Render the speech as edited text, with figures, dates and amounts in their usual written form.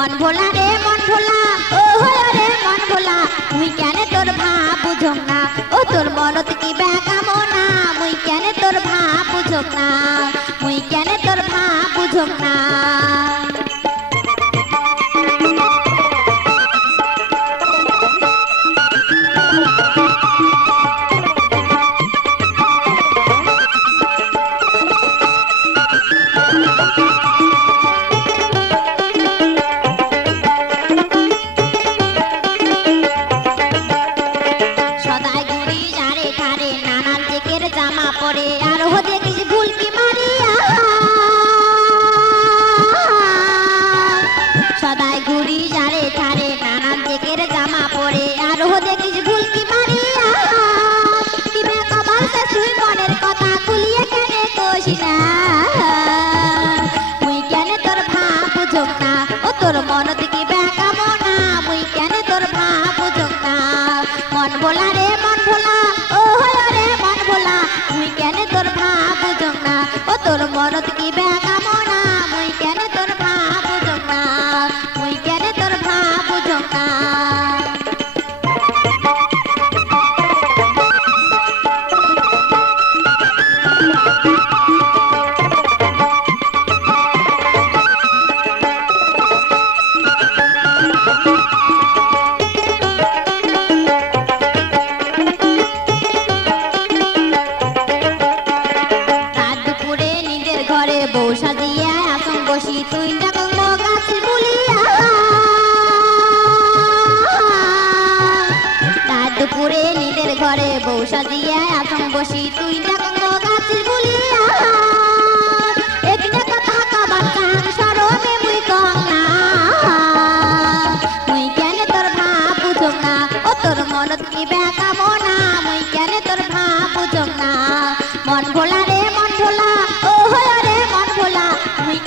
মন ভোলা রে মন ভোলা ও রে মন ভোলা মুই কেনে তোর ভাব বুঝং না ও তোর মনত কি বেকামনা মুই কেনে তোর ভাব বুঝং না মুই কেনে তোর ভাব বুঝং না মন ভোলা রে মন ভোলা ও রে মন ভোলা মুই